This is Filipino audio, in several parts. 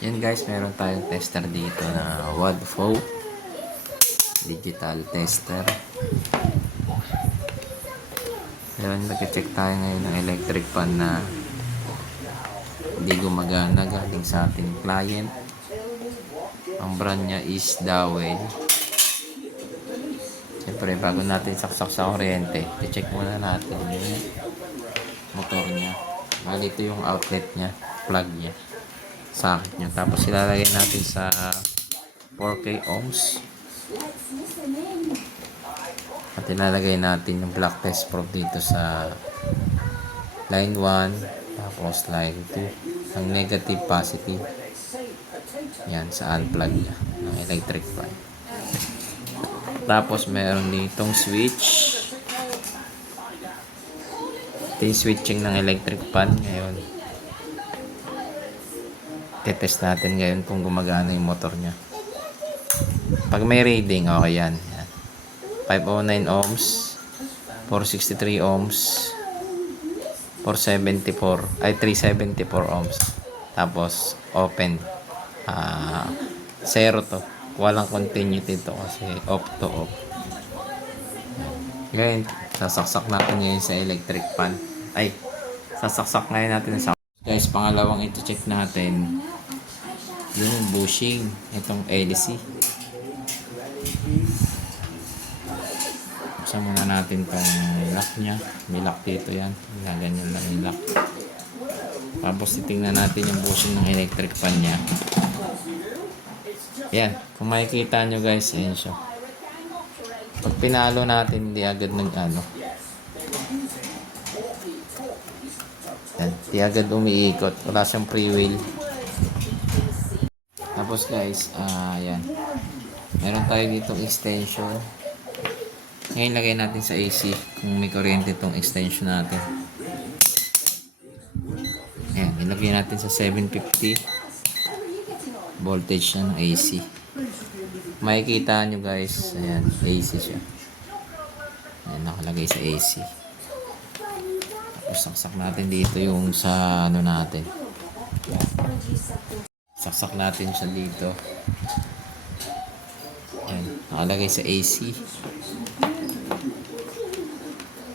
Yan guys, meron tayong tester dito na Wadfo digital tester. Yan, nag-check tayo ngayon ng electric fan na hindi gumagana galing sa ating client. Ang brand niya is Dowel. Siyempre, bago natin saksak sa kuryente, i-check muna natin yung motor niya. Bali, ito yung outlet niya, plug niya, socket niya. Tapos ilalagay natin sa 4K ohms. At ilalagay natin yung black test probe dito sa line 1, tapos line 2, ang negative positive. Yan, sa unplug niya ng electric fan. Tapos meron ditong switch. Ito yung switching ng electric fan ngayon. Tetest natin ngayon kung gumagana yung motor niya. Pag may reading, okay yan. 509 ohms, 463 ohms, 374 ohms. Tapos open. Zero to. Walang continuity to kasi off to off. Ngayon, sasaksak natin ngayon sa electric fan. Sasaksak ngayon natin sa guys, pangalawang ito check natin yung bushing itong LC. Buksan muna natin tong lock nya. May lock dito yan. Ganyan lang yung lock. Tapos titingnan natin yung bushing ng electric fan nya. Yan. Kung makikita nyo guys, yan siya. Pag pinalo natin, hindi agad nag-ano. Yan. Hindi agad umiikot. Wala siyang freewheel. Tapos guys, yan. Meron tayo ditong extension. Ngayon lagay natin sa AC kung may kuryente itong extension natin. Ayan, ilagay natin sa 750 voltage ng AC. Makikita nyo guys, ayan, AC siya. Ayan, nakalagay sa AC. Tapos saksak natin dito yung sa ano natin. Saksak natin siya dito. Ayan, nakalagay sa AC.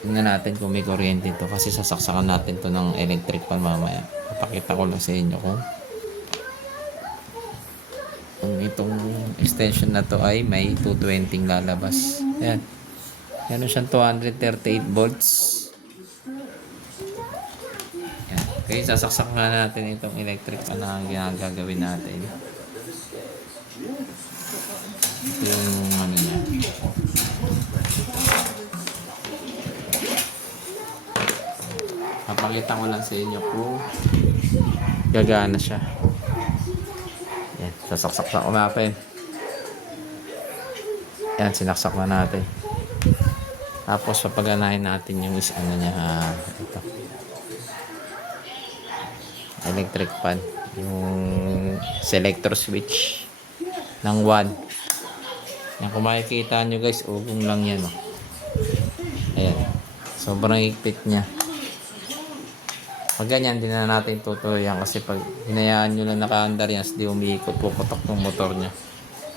Tingnan natin kung may kuryente ito kasi sasaksakan natin to ng electric fan mamaya. Papakita ko lang sa inyo kung itong extension na to ay may 220 lalabas. Ayan. Yan siyang 238 volts. Ayan. Okay, sasaksak nga natin itong electric fan na gagawin natin. Ito yung ano niya. Papakita ko lang sa inyo kung gagana siya. Yan, sasaksak na natin. Yan, sinaksak na natin. Tapos papaganahin natin yung ano niya, ito. Electric fan. Yung selector switch ng 1. Yan, kung makikita nyo guys, ugong lang yan. Oh. Ayan. Sobrang higpit niya. Pag ganyan, din na natin tutuloyan kasi pag hinayaan nyo lang nakaandar yan, di umiikot, puputok yung motor nya.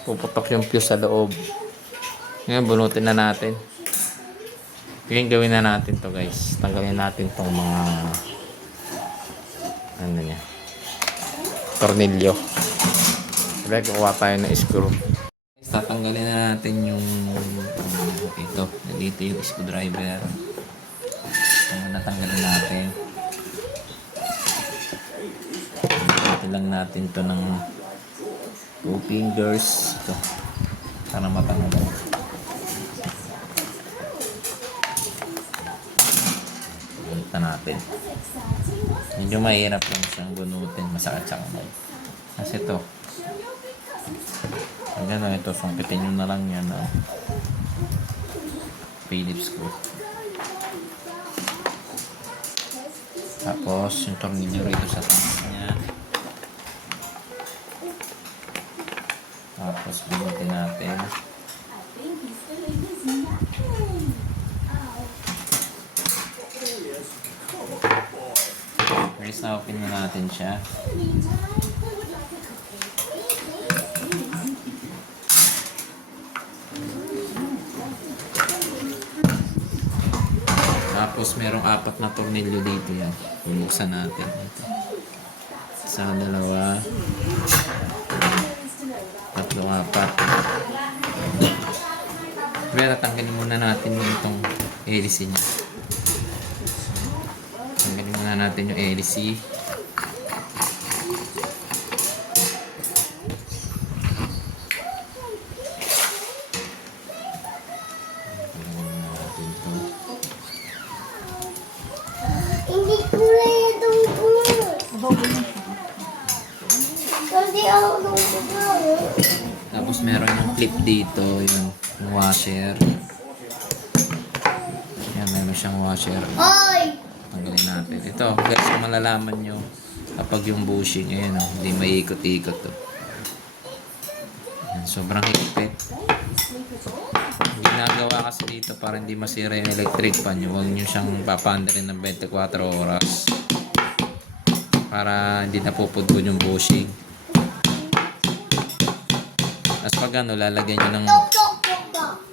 Puputok yung fuse sa loob. Ngayon, bunutin na natin. Ngayon, gawin na natin to guys. Tanggalin natin tong mga ano nya, tornilyo. Sabi, kukuha tayo ng screw. Tatanggalin na natin yung ito. Dito yung screwdriver. Natanggalin natin. Lang natin to ng 2 fingers ito para matanggal. Ganito natin. Medyo mahirap lang siyang bunutin, masakit siya kamay kasi ito ang gano'n, ito sungkitin nyo na lang yan Phillips screw. Tapos yung tornilyo rito sa taas niya. Tapos binutin natin. First na open na natin siya. merong 4 na tornilyo dito yan. Bubuksan natin. Ito. Isa, dalawa, 3, 4. Pero tanggalin muna natin yung itong hélice niya. Tanggalin muna natin yung hélice. Hindi ko na itong Hindi ako nung Tapos meron yung clip dito, yung washer. Yan, meron siyang washer. Hoy! Tanggalin natin. Ito, guys, kung malalaman nyo kapag yung bushing, ayan o, hindi maiikot-ikot to. Yan, sobrang higpit. Ginagawa kasi dito para hindi masira yung electric pan nyo. Huwag nyo siyang papandarin ng 24 oras para hindi napupudbod yung bushing. Tapos pag ano, lalagyan nyo ng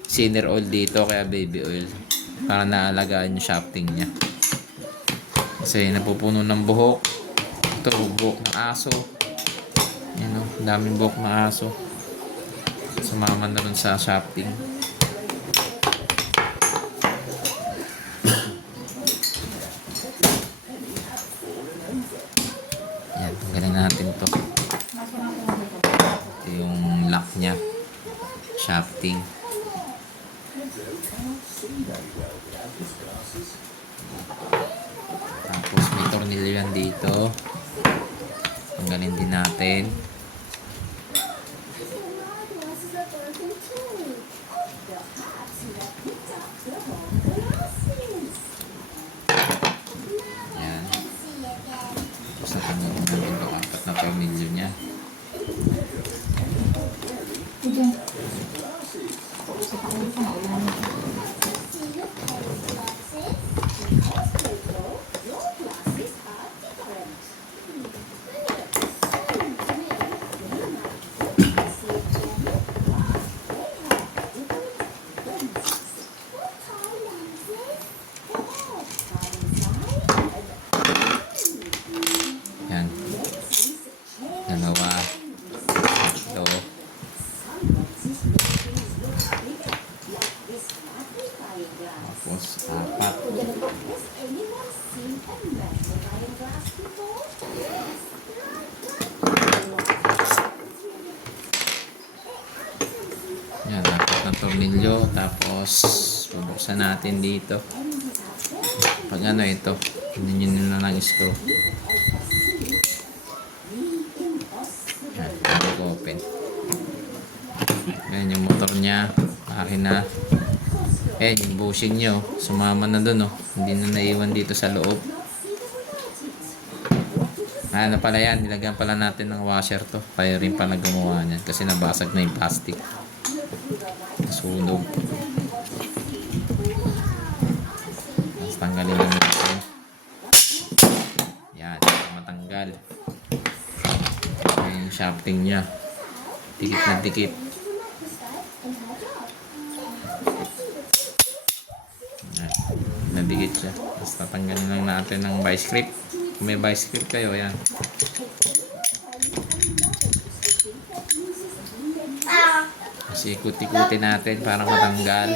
Sinner oil dito, kaya baby oil, para naalagaan yung shafting niya. Kasi napupuno ng buhok. Ito, buhok ng aso. Yan o, daming buhok ng aso. Sumama na rin sa shafting. Yan, tanggalin natin to. Ito yung lock niya. Shafting. Tapos may tornilyo yan dito. Tanggalin din natin. Yan. Tapos natanggalin natin itong 4 na tornilyo niya. Yan. Dalawa. Ito. Tapos 4. Yan, 4 na tornilyo. Tapos bubuksan natin dito. Pag ano ito, hindi nyo na lang screw. Yan, open. Yan yung motor niya. Akin na. Eh, yung bushing nyo, sumama na dun, oh. Hindi na naiwan dito sa loob. Ano pala yan, nilagyan pala natin ng washer to. Kaya rin pala gumawa niyan kasi nabasag na yung plastic. Nasunog. Tapos tanggalin na natin. Yan, matanggal. Yan yung shafting niya. Dikit na dikit. Yan, nadikit siya. Tapos tatanggalin lang natin ng vice grip. Kung may vice grip kayo, yan. Kasi ikut-ikutin natin para matanggal.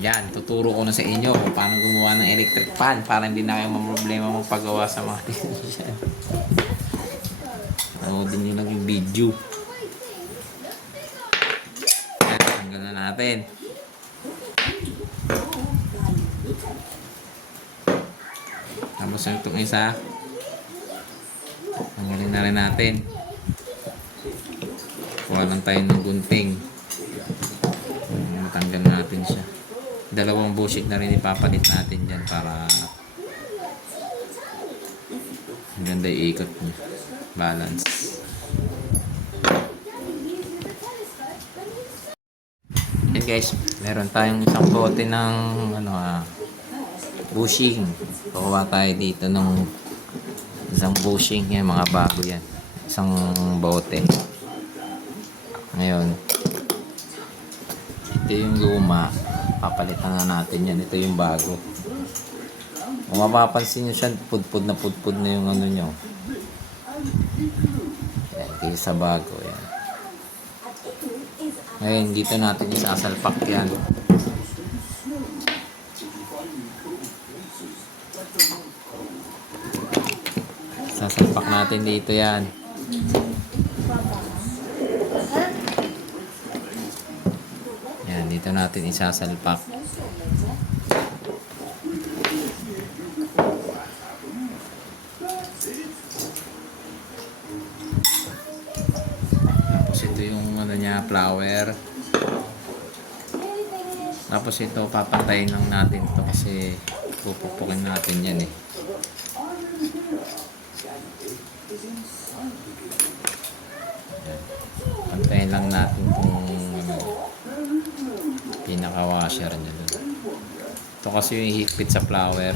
Yan, tuturo ko na sa inyo kung paano gumawa ng electric fan para hindi na kayo mamroblema magpagawa sa mga tinusyan. Panoodin nyo lang yung video. Yan, tanggal na natin. Tapos itong isa, tanggalin na rin natin. Kuha lang tayo ng gunting. Matanggal natin siya. Dalawang bushing na rin ipapalit natin dyan para ganda yung ikot niya. Balance. Yan guys, meron tayong isang bote ng bushing. Kukuha tayo dito ng isang bushing. Yan, mga bago yan. Isang bote. Ngayon, ito yung luma. Papalitan na natin yan. Ito yung bago. Kung mapapansin nyo siya, pudpud na yung ano nyo. Yan, kaya sa bago. Yan. Ngayon, dito natin isasalpak yan. Sasalpak natin dito yan. Yan, dito natin isasalpak. Tapos ito yung ano niya, flower. Tapos ito, papantayin lang natin to kasi pupupukin natin yan eh. Yan. Pantayin lang natin kung pinaka-washer niya dun. Ito kasi yung higpit sa flower.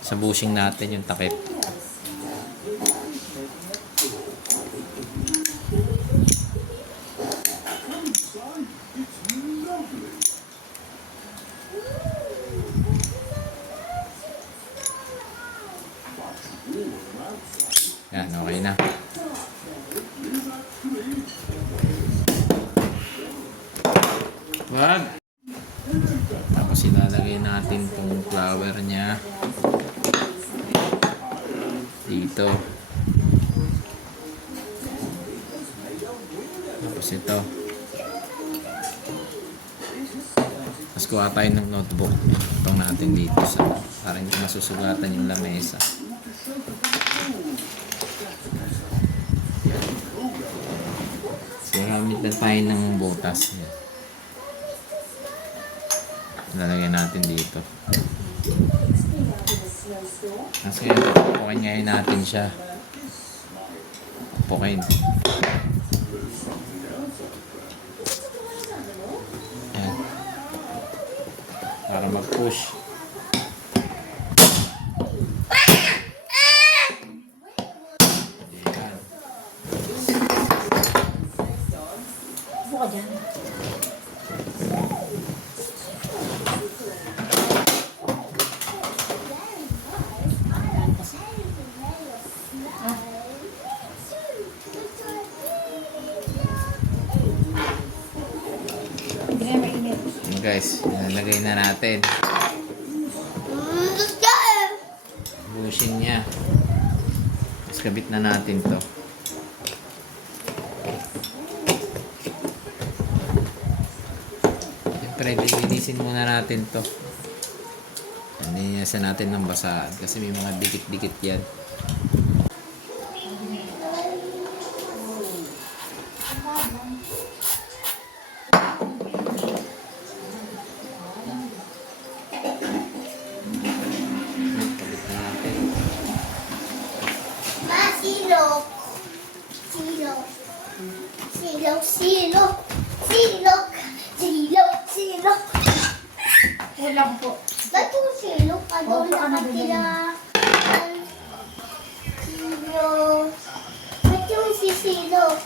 Sa bushing natin yung takip. Yan, okay na. Wag. Tapos ilalagay natin tong flower niya dito. Tapos ito. Tapos kuha tayo ng notebook. Itong natin dito sa para hindi masusugatan yung lamesa. So, gamit na tayo ng butas. Yan. Lalagyan natin dito. Kasi pupukin ngayon natin siya. Pupukin. Yan. Para mag-push. Yan. Buka dyan. Yan guys, ilalagay na natin. Bushing niya. Tapos kabit na natin to. Siyempre, lilinisin muna natin to. Linisin natin ng basaan kasi may mga dikit-dikit yan. Kabit na natin. Silok. Silok. Silok, silok. Silok. Silok, silok. Kulang po. Ba't yung silok? Ano Opo, ano ba nakatira? Silok. Ba't yung sisilok?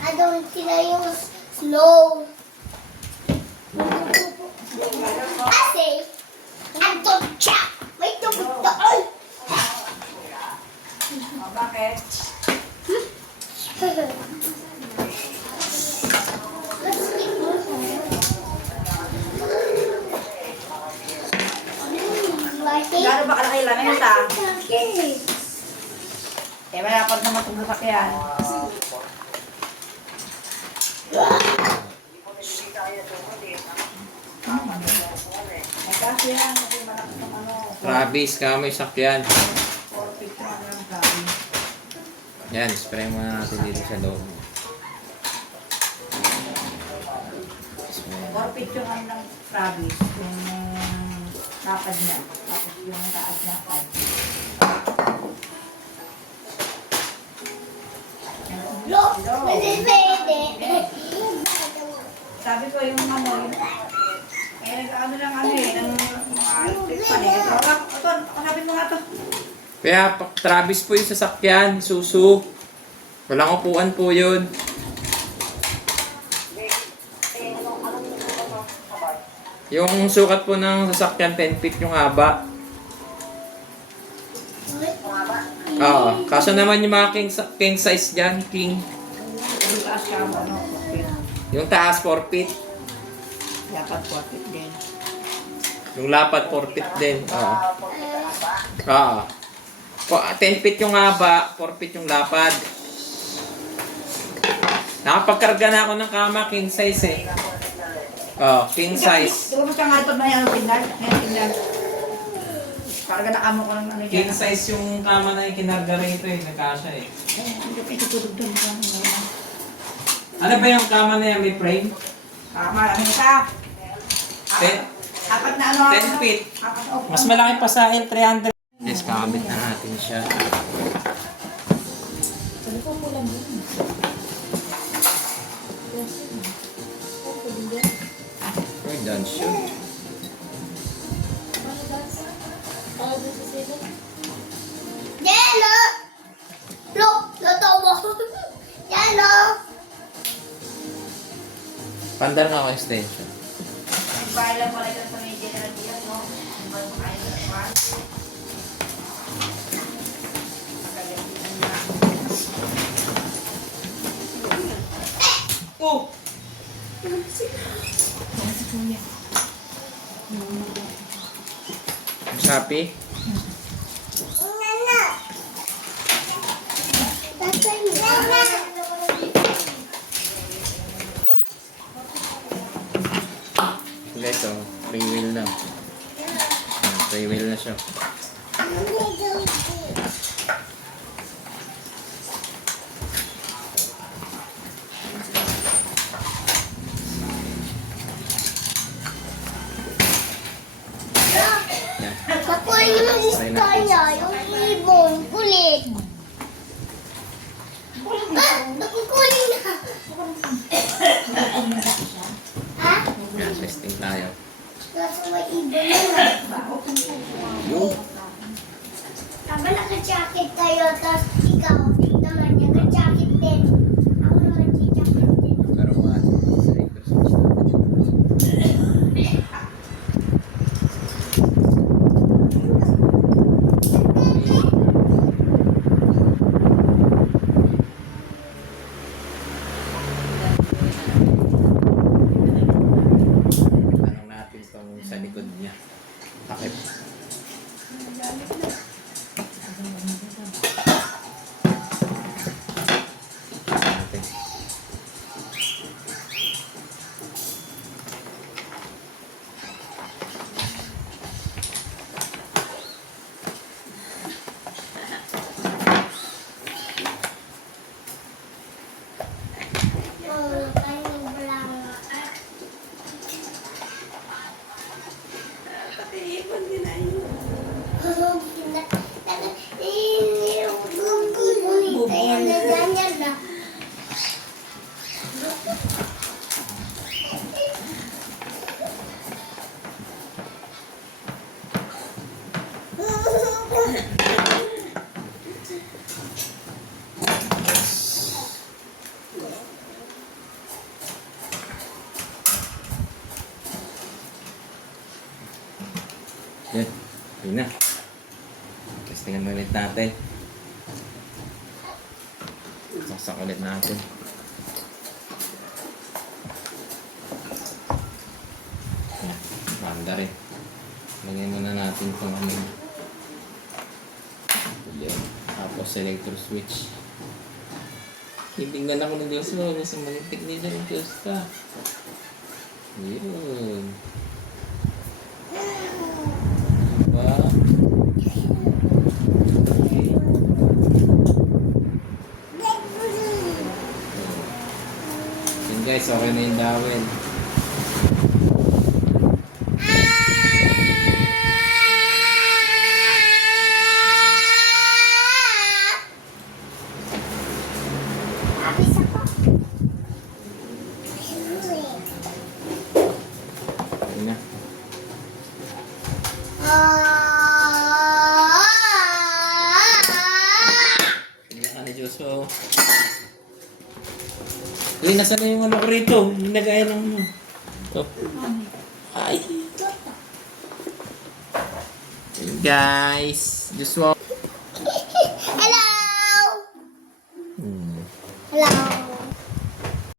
Ano sila yung slow? Kasi, ando siya. May tubig doon. O, bakit? Gano'n ba kalaki lang ito? Eh, malapad naman itong sasakyan. Ay, kasi yan, kasi malaki itong ano. Travis, kamoy sakyan. 450 ano yung gabi. Yan, spray muna natin dito sa loob. 450 yung ano ng Travis, yung lapad niya. Tapos yung taas niya, 5. Look, pwede. Sabi ko yung ano, eh nag-ano lang ano eh, ng mga electric pan eh. Ito, kasapin mo nga to. Kaya, Travis po yung sasakyan, Susu. Walang upuan po yun. Yung sukat po ng sasakyan, 10 feet yung haba. Oo. Kaso naman yung mga king size dyan, king. Yung taas ka mo, ano, okay. Yung taas, 4 feet. Dapat 40 din. Yung lapad, 4 feet din. Oo. Oo. 10 feet yung haba, 4 feet yung lapad. Nakapagkarga na ako ng kama, king size eh. Oh, king size. Di ba mas kangaripod na yan ang tingnan? Yan tingnan. Karga na kamo ko ng ano dyan. King size yung kama na yung kinarga rito eh, nagkasya eh. Hindi pa itutulog doon. Ano ba yung kama na yan, may frame? Ano isa? 10 Apat na ano? 10 feet. Apat na Mas malaki pa sa L300. Yes, kakabit na natin siya. We're done, sure. Jello! Look! Luto mo! Jello! Pandar na ako extension. Nagbayad lang pala dyan sa may General Diaz, no? Ang bayo mo kayo sa kwan. Magagalitan na. Oh! Shopee? Nana! Tatay mo. Nana! Guys, oh, free wheel na. Ayan, free wheel na siya. Yan. Kakuha yung gusto niya, yung ibon, kulit. Ah! Nakukunin na! Ha? Yan, testing tayo. Kaso may ibon na. Yung. Aba naka-jacket tayo, tapos ikaw naman naka-jacket din. Ako naman jacket din. Pero nga, selector switch natin. Tanong natin itong sa likod niya. Takip. Natin. Tayo lang. Yan. Yun na. Testingan ulit natin. Saksak ulit natin. Yan. Banda rin. Lagyan muna natin itong ano. Yan. Tapos selector switch. Ibignan ako ng Diyos mo. Nasa malintik nila ng Diyos ka. Yun. Diba? Okay. Yun guys, okay na yung dawin. Abis ako. Yun na. Hindi ka na Diyos mo. Uy, nasa na yung ano ko rito? Yung nagaya ng ano. Ito. Ay. guys. Joshua